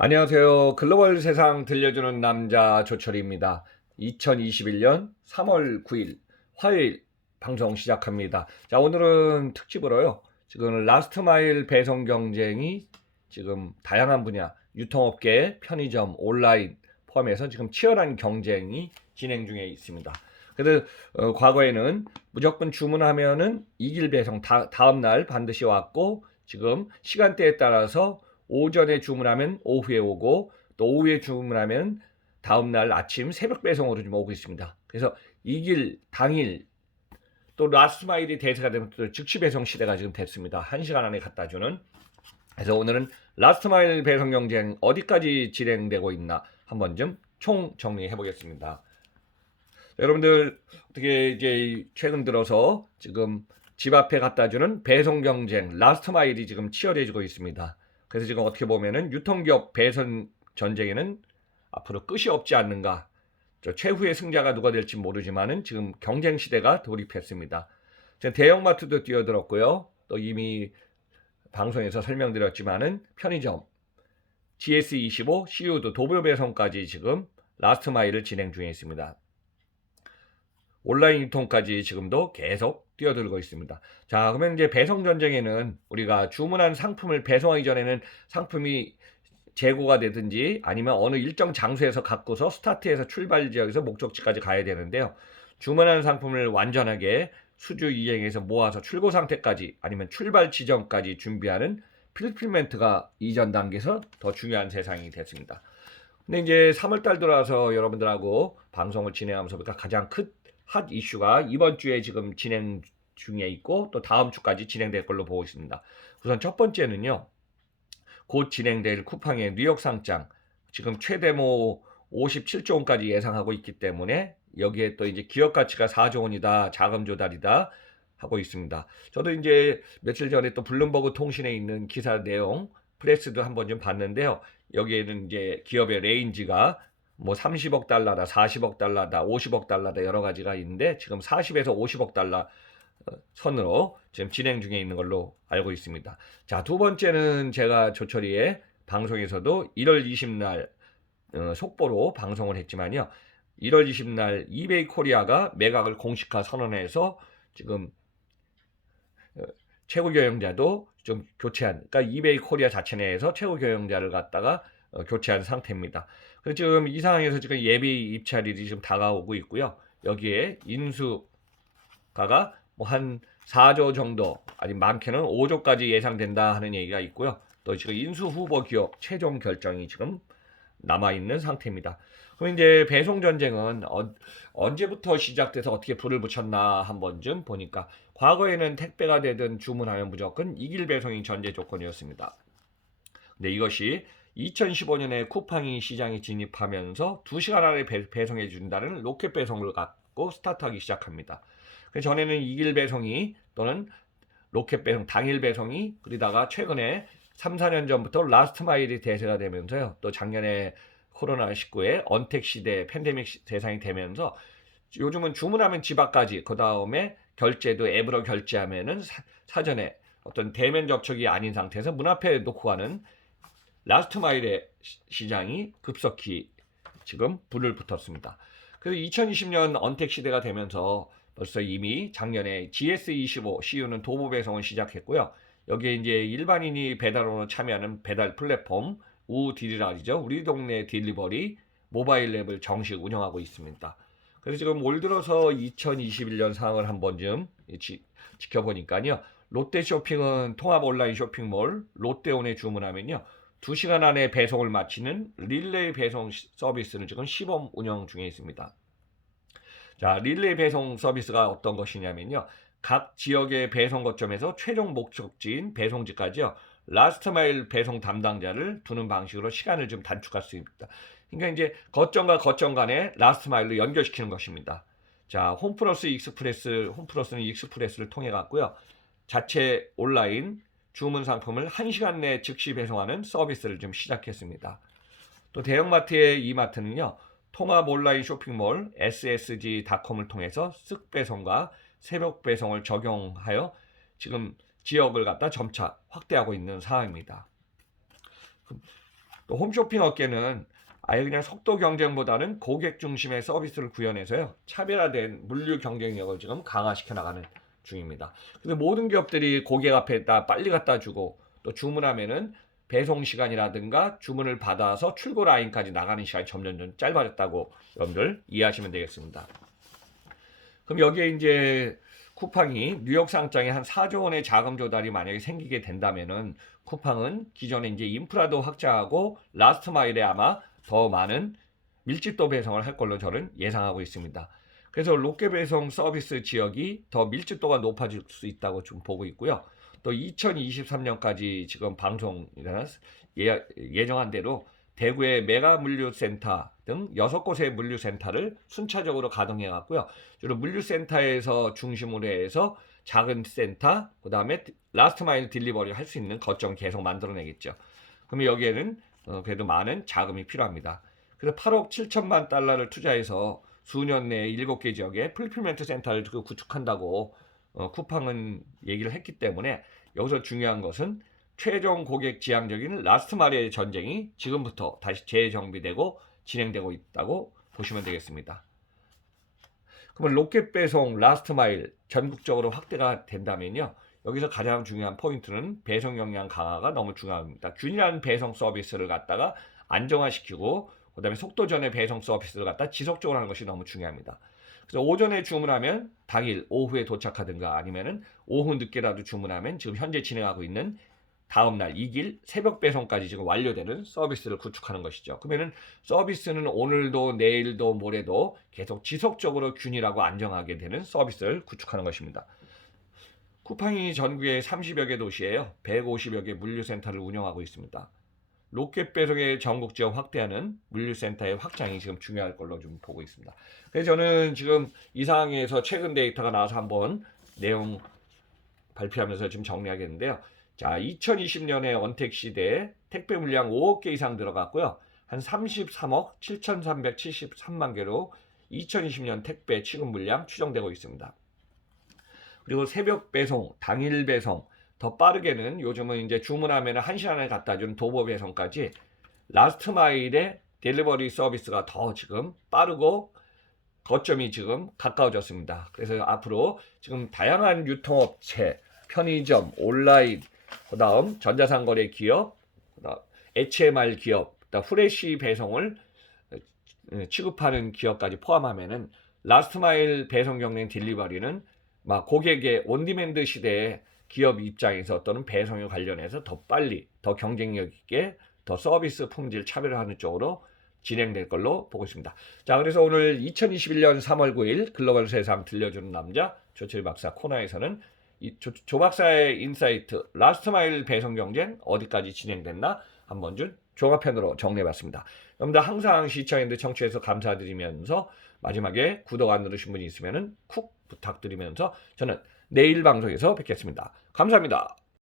안녕하세요. 글로벌 세상 들려주는 남자 조철입니다. 2021년 3월 9일 화요일 방송 시작합니다. 자, 오늘은 특집으로요. 지금 라스트 마일 배송 경쟁이 지금 다양한 분야, 유통업계, 편의점, 온라인 포함해서 지금 치열한 경쟁이 진행 중에 있습니다. 그래서 어, 과거에는 무조건 주문하면은 이길 배송 다, 다음 날 반드시 왔고 지금 시간대에 따라서 오전에 주문하면 오후에 오고 또 오후에 주문하면 다음 날 아침 새벽 배송으로 좀 오고 있습니다. 그래서 이 길 당일 또 라스트 마일이 대세가 되면 또 즉시 배송 시대가 지금 됐습니다. 한 시간 안에 갖다 주는. 그래서 오늘은 라스트 마일 배송 경쟁 어디까지 진행되고 있나 한번 좀 총 정리해 보겠습니다. 여러분들 어떻게 이제 최근 들어서 지금 집 앞에 갖다 주는 배송 경쟁 라스트 마일이 지금 치열해지고 있습니다. 그래서 지금 어떻게 보면은 유통기업 배선 전쟁에는 앞으로 끝이 없지 않는가. 저 최후의 승자가 누가 될지 모르지만은 지금 경쟁 시대가 돌입했습니다. 지금 대형마트도 뛰어들었고요. 또 이미 방송에서 설명드렸지만은 편의점, GS25, CU도 도보 배송까지 지금 라스트 마일을 진행 중에 있습니다. 온라인 유통까지 지금도 계속 뛰어들고 있습니다. 자, 그러면 이제 배송 전쟁에는 우리가 주문한 상품을 배송하기 전에는 상품이 재고가 되든지 아니면 어느 일정 장소에서 갖고서 스타트에서 출발 지역에서 목적지까지 가야 되는데요. 주문한 상품을 완전하게 수주 이행해서 모아서 출고 상태까지 아니면 출발 지점까지 준비하는 필필멘트가 이전 단계에서 더 중요한 세상이 됐습니다. 근데 이제 3월 달 들어와서 여러분들하고 방송을 진행하면서 보니까 가장 큰 핫 이슈가 이번 주에 지금 진행 중에 있고 또 다음 주까지 진행될 걸로 보고 있습니다. 우선 첫 번째는요. 곧 진행될 쿠팡의 뉴욕 상장 지금 최대모 57조 원까지 예상하고 있기 때문에 여기에 또 이제 기업 가치가 4조 원이다. 자금 조달이다. 하고 있습니다. 저도 이제 며칠 전에 또 블룸버그 통신에 있는 기사 내용 프레스도 한번 좀 봤는데요. 여기에는 이제 기업의 레인지가 뭐 30억 달러다, 40억 달러다, 50억 달러다 여러 가지가 있는데 지금 40에서 50억 달러 어, 선으로 지금 진행 중에 있는 걸로 알고 있습니다. 자, 두 번째는 제가 조철이의 방송에서도 1월 20날 어, 속보로 방송을 했지만요. 1월 20날 이베이 코리아가 매각을 공식화 선언해서 지금 어, 최고 경영자도 좀 교체한, 그러니까 이베이 코리아 자체 내에서 최고 경영자를 갖다가 어, 교체한 상태입니다. 그래서 지금 이 상황에서 지금 예비 입찰일이 지금 다가오고 있고요. 여기에 인수가가 뭐 한 4조 정도, 아니 많게는 5조까지 예상된다 하는 얘기가 있고요. 또 지금 인수 후보 기업 최종 결정이 지금 남아 있는 상태입니다. 그럼 이제 배송 전쟁은 어, 언제부터 시작돼서 어떻게 불을 붙였나 한번 좀 보니까 과거에는 택배가 되든 주문하면 무조건 이길 배송이 전제 조건이었습니다. 근데 이것이 2015년에 쿠팡이 시장에 진입하면서 2시간 안에 배, 송해 준다는 로켓 배송을 갖고 스타트하기 시작합니다. 그 전에는 이길 배송이 또는 로켓 배송, 당일 배송이 그러다가 최근에 3, 4년 전부터 라스트 마일이 대세가 되면서요. 또 작년에 코로나19에 언택 시대, 팬데믹 대상이 되면서 요즘은 주문하면 집 앞까지 그 다음에 결제도 앱으로 결제하면은 사, 사전에 어떤 대면 접촉이 아닌 상태에서 문 앞에 놓고 가는 라스트 마일의 시장이 급속히 지금 불을 붙었습니다. 그래서 2020년 언택 시대가 되면서 벌써 이미 작년에 GS25 CU는 도보 배송을 시작했고요. 여기에 이제 일반인이 배달원으로 참여하는 배달 플랫폼 우디리라리죠. 우리 동네 딜리버리 모바일 앱을 정식 운영하고 있습니다. 그래서 지금 올 들어서 2021년 상황을 한번 좀 지, 지켜보니까요. 롯데 쇼핑은 통합 온라인 쇼핑몰 롯데온에 주문하면요. 2시간 안에 배송을 마치는 릴레이 배송 서비스를 지금 시범 운영 중에 있습니다. 자, 릴레이 배송 서비스가 어떤 것이냐면요. 각 지역의 배송 거점에서 최종 목적지인 배송지까지요. 라스트 마일 배송 담당자를 두는 방식으로 시간을 좀 단축할 수 있습니다. 그러니까 이제 거점과 거점 간에 라스트 마일로 연결시키는 것입니다. 자, 홈플러스 익스프레스, 홈플러스는 익스프레스를 통해 갔고요. 자체 온라인 주문 상품을 1시간 내에 즉시 배송하는 서비스를 좀 시작했습니다. 또 대형마트의 이마트는요. 통합 온라인 쇼핑몰 ssg.com을 통해서 쓱 배송과 새벽 배송을 적용하여 지금 지역을 갖다 점차 확대하고 있는 상황입니다. 또 홈쇼핑 업계는 아예 그냥 속도 경쟁보다는 고객 중심의 서비스를 구현해서요 차별화된 물류 경쟁력을 지금 강화시켜 나가는 중입니다. 근데 모든 기업들이 고객 앞에다 빨리 갖다 주고 또 주문하면은 배송 시간이라든가 주문을 받아서 출고 라인까지 나가는 시간이 점점 점 짧아졌다고 여러분들 이해하시면 되겠습니다. 그럼 여기에 이제 쿠팡이 뉴욕 상장에 한 4조 원의 자금 조달이 만약에 생기게 된다면은 쿠팡은 기존에 이제 인프라도 확장하고 라스트 마일에 아마 더 많은 밀집도 배송을 할 걸로 저는 예상하고 있습니다. 그래서 롯데 배송 서비스 지역이 더 밀집도가 높아질 수 있다고 좀 보고 있고요. 또 2023년까지 지금 방송이나 예, 예정한 대로 대구의 메가 물류센터 등 여섯 곳의 물류센터를 순차적으로 가동해 갔고요. 주로 물류센터에서 중심으로 해서 작은 센터, 그 다음에 라스트 마일 딜리버리 할 수 있는 거점 계속 만들어내겠죠. 그러면 여기에는 어, 그래도 많은 자금이 필요합니다. 그래서 8억 7천만 달러를 투자해서 수년 내에 7개 지역에 풀필멘트 센터를 그 구축한다고 어, 쿠팡은 얘기를 했기 때문에 여기서 중요한 것은 최종 고객 지향적인 라스트 마일의 전쟁이 지금부터 다시 재정비되고 진행되고 있다고 보시면 되겠습니다. 그러면 로켓 배송 라스트 마일 전국적으로 확대가 된다면요. 여기서 가장 중요한 포인트는 배송 역량 강화가 너무 중요합니다. 균일한 배송 서비스를 갖다가 안정화시키고 그 다음에 속도 전의 배송 서비스를 갖다 지속적으로 하는 것이 너무 중요합니다. 그래서 오전에 주문하면 당일 오후에 도착하든가 아니면은 오후 늦게라도 주문하면 지금 현재 진행하고 있는 다음 날 이길 새벽 배송까지 지금 완료되는 서비스를 구축하는 것이죠. 그러면은 서비스는 오늘도 내일도 모레도 계속 지속적으로 균일하고 안정하게 되는 서비스를 구축하는 것입니다. 쿠팡이 전국에 30여 개 도시에요. 150여 개 물류센터를 운영하고 있습니다. 로켓 배송의 전국 지역 확대하는 물류센터의 확장이 지금 중요할 걸로 좀 보고 있습니다. 그래서 저는 지금 이 상황에서 최근 데이터가 나와서 한번 내용 발표하면서 지금 정리하겠는데요. 자, 2020년에 언택 시대에 택배 물량 5억 개 이상 들어갔고요. 한 33억 7,373만 개로 2020년 택배 취급 물량 추정되고 있습니다. 그리고 새벽 배송, 당일 배송, 더 빠르게는 요즘은 이제 주문하면 한 시간에 갖다 주는 도보 배송까지 라스트 마일의 델리버리 서비스가 더 지금 빠르고 거점이 지금 가까워졌습니다. 그래서 앞으로 지금 다양한 유통업체, 편의점, 온라인, 그다음 전자상거래 기업, 그다음 HMR 기업, 그다음 후레쉬 배송을 어, 취급하는 기업까지 포함하면은 라스트 마일 배송 경량 딜리버리는 막 고객의 온디맨드 시대에 기업 입장에서 또는 배송에 관련해서 더 빨리, 더 경쟁력 있게, 더 서비스 품질 차별화하는 쪽으로 진행될 걸로 보고 있습니다. 자, 그래서 오늘 2021년 3월 9일 글로벌 세상 들려주는 남자 조철 박사 코너에서는 이 조, 조 박사의 인사이트 라스트 마일 배송 경쟁 어디까지 진행됐나 한번 좀 종합편으로 정리해봤습니다. 여러분들 항상 시청해주셔서 청취해서 감사드리면서 마지막에 구독 안 누르신 분이 있으면은 쿡 부탁드리면서 저는 내일 방송에서 뵙겠습니다. 감사합니다.